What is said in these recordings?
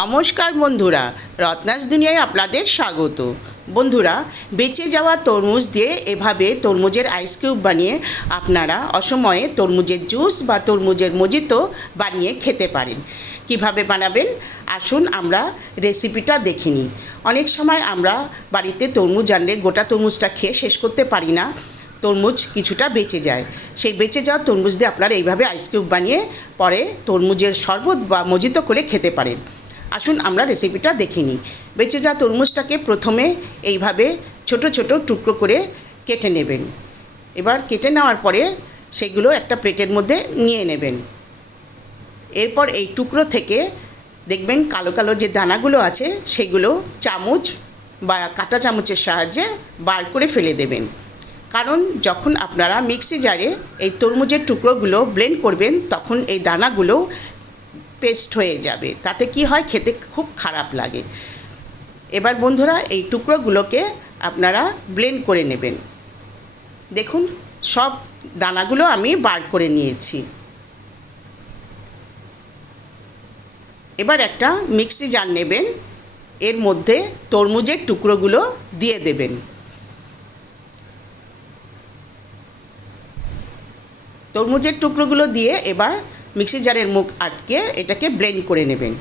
নমস্কার বন্ধুরা, রত্নাস দুনিয়ায় আপনাদের স্বাগত। বন্ধুরা, বেঁচে যাওয়া তরমুজ দিয়ে এভাবে তরমুজের আইস কিউব বানিয়ে আপনারা অসময়ে তরমুজের জুস বা তরমুজের মজিতো বানিয়ে খেতে পারেন। কিভাবে বানাবেন আসুন আমরা রেসিপিটা দেখে নিই। অনেক সময় আমরা বাড়িতে তরমুজ আনলে গোটা তরমুজটা খেয়ে শেষ করতে পারি না, তরমুজ কিছুটা বেঁচে যায়। সেই বেঁচে যাওয়া তরমুজ দিয়ে আপনারা এইভাবে আইস কিউব বানিয়ে পরে তরমুজের শরবত বা মজিতো করে খেতে পারেন। আসুন আমরা রেসিপিটা দেখে নিই। বেঁচে যাওয়া তরমুজটাকে প্রথমে এইভাবে ছোট ছোট টুকরো করে কেটে নেবেন। এবার কেটে নেওয়ার পরে সেগুলো একটা প্লেটের মধ্যে নিয়ে নেবেন। এরপর এই টুকরো থেকে দেখবেন কালো কালো যে দানাগুলো আছে সেগুলো চামচ বা কাঁটা চামচের সাহায্যে বার করে ফেলে দেবেন। কারণ যখন আপনারা মিক্সি জারে এই তরমুজের টুকরোগুলো ব্লেন্ড করবেন তখন এই দানাগুলো পেস্ট হয়ে যাবে, তাতে কি হয় খেতে খুব খারাপ লাগে। এবার বন্ধুরা এই টুকরোগুলোকে আপনারা ব্লেন্ড করে নেবেন। দেখুন সব দানাগুলো আমি বার করে নিয়েছি। এবার একটা মিক্সি জার নেবেন, এর মধ্যে তরমুজের টুকরোগুলো দিয়ে দেবেন। তরমুজের টুকরোগুলো দিয়ে এবার মিক্সি জারের মুখ আটকে এটাকে ব্লেন্ড করে নেবেন।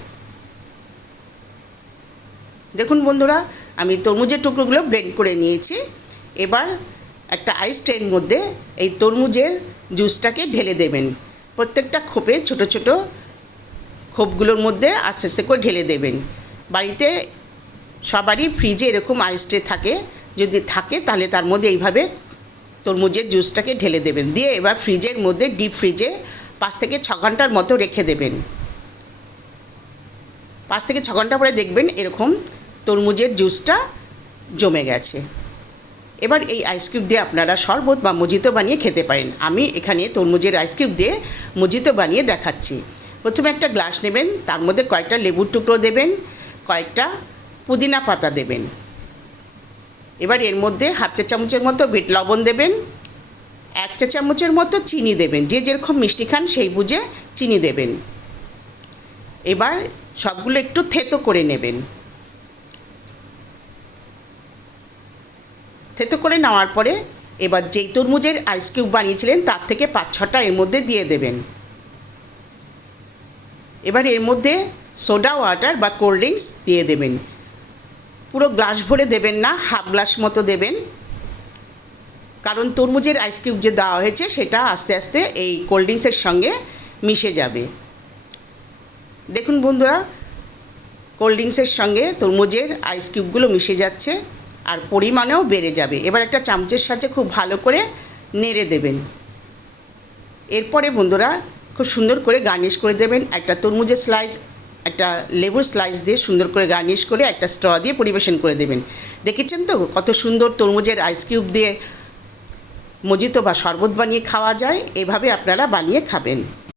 দেখুন বন্ধুরা, আমি তরমুজের টুকরোগুলো ব্লেন্ড করে নিয়েছি। এবার একটা আইস ট্রের মধ্যে এই তরমুজের জুসটাকে ঢেলে দেবেন। প্রত্যেকটা খোপে ছোট ছোট খোপগুলোর মধ্যে আস্তে আস্তে করে ঢেলে দেবেন। বাড়িতে সবারই ফ্রিজে এরকম আইস ট্রে থাকে, যদি থাকে তাহলে তার মধ্যে এইভাবে তরমুজের জুসটাকে ঢেলে দেবেন। দিয়ে এবার ফ্রিজের মধ্যে ডিপ ফ্রিজে 5 থেকে 6 ঘন্টার মতো রেখে দেবেন। 5 থেকে 6 ঘন্টা পরে দেখবেন এরকম তরমুজের জুসটা জমে গেছে। এবার এই আইসক্রিম দিয়ে আপনারা শরবত বা মজিতো বানিয়ে খেতে পারেন। আমি এখানে তরমুজের আইসক্রিম দিয়ে মজিতো বানিয়ে দেখাচ্ছি। প্রথমে একটা গ্লাস নেবেন, তার মধ্যে কয়েকটা লেবুর টুকরো দেবেন, কয়েকটা পুদিনা পাতা দেবেন। এবার এর মধ্যে হাফ চা চামচের মতো বিট লবণ দেবেন, 1 চা চামচের মতো চিনি দেবেন। যে যেরকম মিষ্টি খান সেই বুঝে চিনি দেবেন। এবার সবগুলো একটু থেতো করে নেবেন। থেতো করে নেওয়ার পরে এবার যেই তরমুজের আইস কিউব বানিয়েছিলেন তার থেকে 5-6টা এর মধ্যে দিয়ে দেবেন। এবার এর মধ্যে সোডা ওয়াটার বা কোল্ড ড্রিঙ্কস দিয়ে দেবেন। পুরো গ্লাস ভরে দেবেন না, হাফ গ্লাস মতো দেবেন। কারণ তরমুজের আইস কিউব যে দেওয়া হয়েছে সেটা আস্তে আস্তে এই কোল্ড ড্রিঙ্কসের সঙ্গে মিশে যাবে। দেখুন বন্ধুরা, কোল্ড ড্রিঙ্কসের সঙ্গে তরমুজের আইস কিউবগুলো মিশে যাচ্ছে আর পরিমাণেও বেড়ে যাবে। এবার একটা চামচের সাহায্যে খুব ভালো করে নেড়ে দেবেন। এরপরে বন্ধুরা খুব সুন্দর করে গার্নিশ করে দেবেন। একটা তরমুজের স্লাইস, একটা লেবুর স্লাইস দিয়ে সুন্দর করে গার্নিশ করে একটা স্ট্র দিয়ে পরিবেশন করে দেবেন। দেখেছেন তো কত সুন্দর তরমুজের আইস কিউব দিয়ে মজিতো বা শরবত বানিয়ে খাওয়া যায়। এভাবে আপনারা বানিয়ে খাবেন।